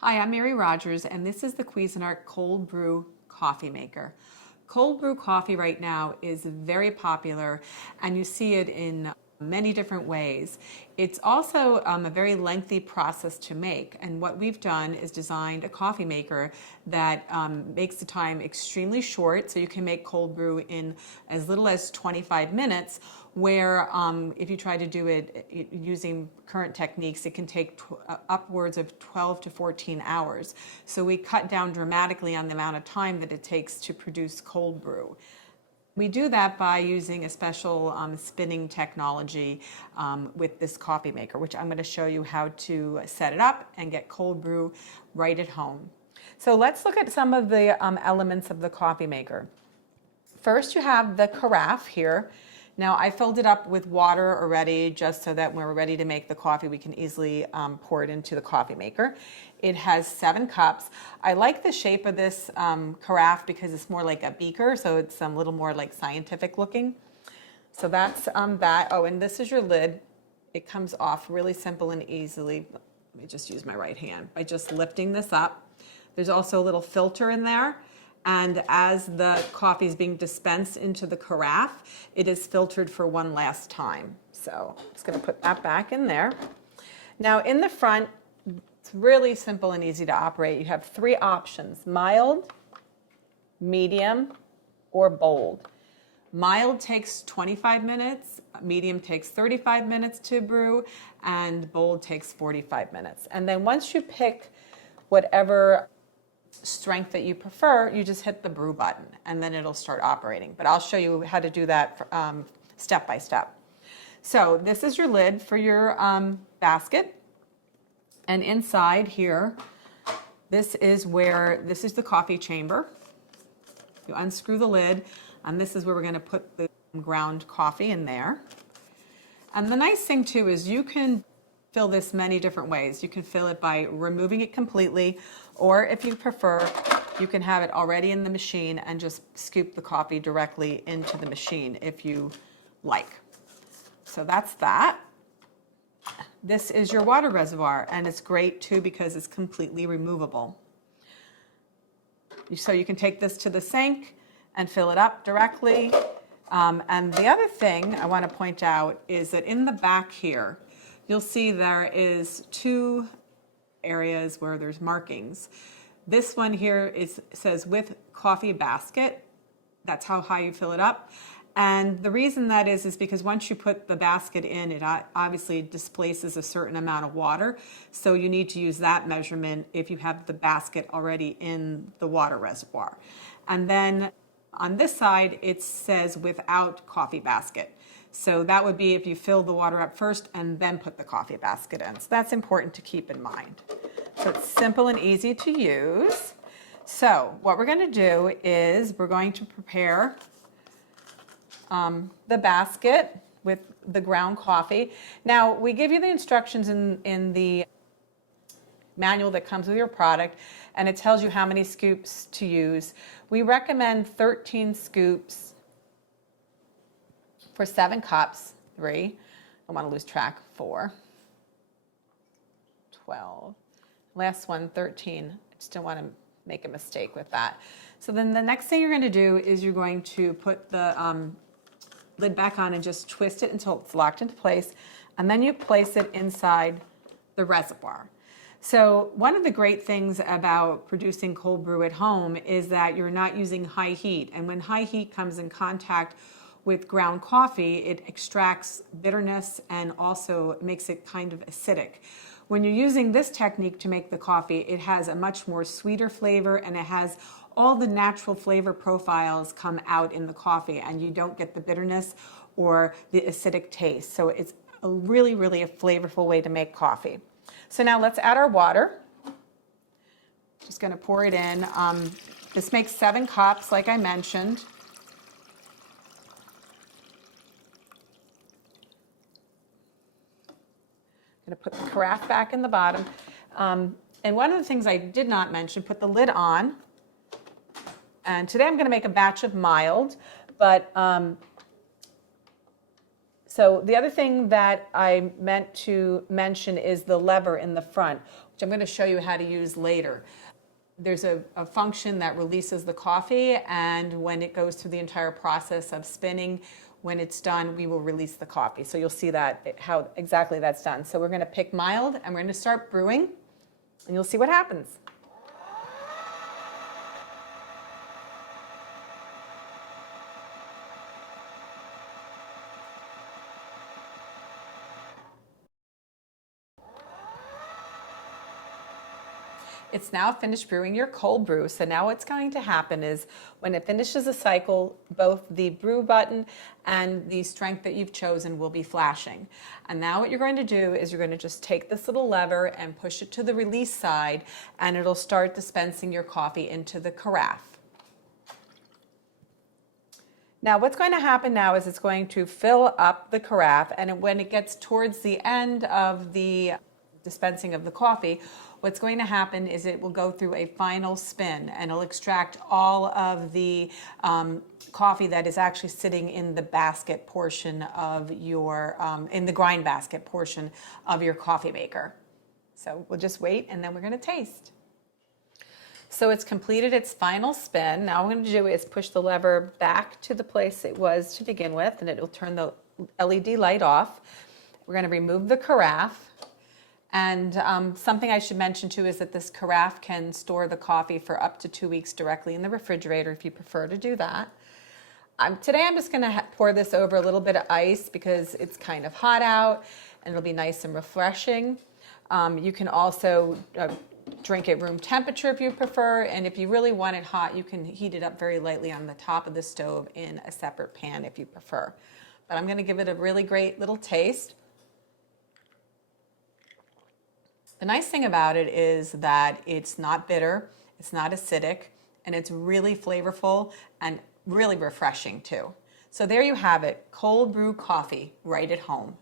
Hi, I'm Mary Rogers, and this is the Cuisinart Cold Brew Coffeemaker. Cold brew coffee right now is very popular, and you see it in many different ways. It's also a very lengthy process to make, and what we've done is designed a coffee maker that makes the time extremely short, so you can make cold brew in as little as 25 minutes, where if you try to do it using current techniques, it can take upwards of 12 to 14 hours. So we cut down dramatically on the amount of time that it takes to produce cold brew. We do that by using a special spinning technology with this coffee maker, which I'm going to show you how to set it up and get cold brew right at home. So let's look at some of the elements of the coffee maker. First, you have the carafe here. Now, I filled it up with water already just so that when we're ready to make the coffee, we can easily pour it into the coffee maker. It has 7 cups. I like the shape of this carafe because it's more like a beaker, so it's a little more like scientific looking. So that's that. Oh, and this is your lid. It comes off really simple and easily. Let me just use my right hand by just lifting this up. There's also a little filter in there. And as the coffee is being dispensed into the carafe, it is filtered for one last time. So I'm just going to put that back in there. Now in the front, it's really simple and easy to operate. You have 3 options: mild, medium, or bold. Mild takes 25 minutes, medium takes 35 minutes to brew, and bold takes 45 minutes. And then once you pick whatever strength that you prefer, you just hit the brew button and then it'll start operating. But I'll show you how to do that step by step. So this is your lid for your basket, and inside here, this is the coffee chamber. You unscrew the lid, and this is where we're going to put the ground coffee in there. And the nice thing too is you can fill this many different ways. You can fill it by removing it completely, or if you prefer, you can have it already in the machine and just scoop the coffee directly into the machine if you like. So that's that. This is your water reservoir, and it's great too because it's completely removable. So you can take this to the sink and fill it up directly. And the other thing I want to point out is that in the back here, you'll see there is 2 areas where there's markings. This one here says with coffee basket. That's how high you fill it up. And the reason that is because once you put the basket in, it obviously displaces a certain amount of water. So you need to use that measurement if you have the basket already in the water reservoir. And then on this side, it says without coffee basket. So that would be if you fill the water up first and then put the coffee basket in. So that's important to keep in mind. So it's simple and easy to use. So what we're going to do is we're going to prepare the basket with the ground coffee. Now, we give you the instructions in the manual that comes with your product, and it tells you how many scoops to use. We recommend 13 scoops for 7 cups, 3, I don't want to lose track, 4, 12, last one, 13. I just don't want to make a mistake with that. So then the next thing you're going to do is you're going to put the lid back on and just twist it until it's locked into place, and then you place it inside the reservoir. So one of the great things about producing cold brew at home is that you're not using high heat, and when high heat comes in contact with ground coffee, it extracts bitterness and also makes it kind of acidic. When you're using this technique to make the coffee, it has a much more sweeter flavor, and it has all the natural flavor profiles come out in the coffee, and you don't get the bitterness or the acidic taste. So it's a really a flavorful way to make coffee. So now let's add our water. Just going to pour it in. This makes 7 cups, like I mentioned. I'm going to put the carafe back in the bottom. And one of the things I did not mention, put the lid on. And today I'm going to make a batch of mild, but so the other thing that I meant to mention is the lever in the front. which I'm going to show you how to use later. There's a function that releases the coffee, and when it goes through the entire process of spinning, when it's done, we will release the coffee. So you'll see that how exactly that's done. So we're going to pick mild, and we're going to start brewing, and you'll see what happens. It's now finished brewing your cold brew. So now what's going to happen is when it finishes a cycle, both the brew button and the strength that you've chosen will be flashing. And now what you're going to do is you're going to just take this little lever and push it to the release side, and it'll start dispensing your coffee into the carafe. Now what's going to happen now is it's going to fill up the carafe, and when it gets towards the end of the dispensing of the coffee, what's going to happen is it will go through a final spin, and it'll extract all of the coffee that is actually sitting in the basket portion of your, in the grind basket portion of your coffee maker. So we'll just wait, and then we're going to taste. So it's completed its final spin. Now what I'm going to do is push the lever back to the place it was to begin with, and it will turn the LED light off. We're going to remove the carafe. And something I should mention too is that this carafe can store the coffee for up to 2 weeks directly in the refrigerator if you prefer to do that. Today I'm just going to pour this over a little bit of ice because it's kind of hot out, and it'll be nice and refreshing. You can also drink at room temperature if you prefer, and if you really want it hot, you can heat it up very lightly on the top of the stove in a separate pan if you prefer. But I'm going to give it a really great little taste. The nice thing about it is that it's not bitter, it's not acidic, and it's really flavorful and really refreshing too. So there you have it, cold brew coffee right at home.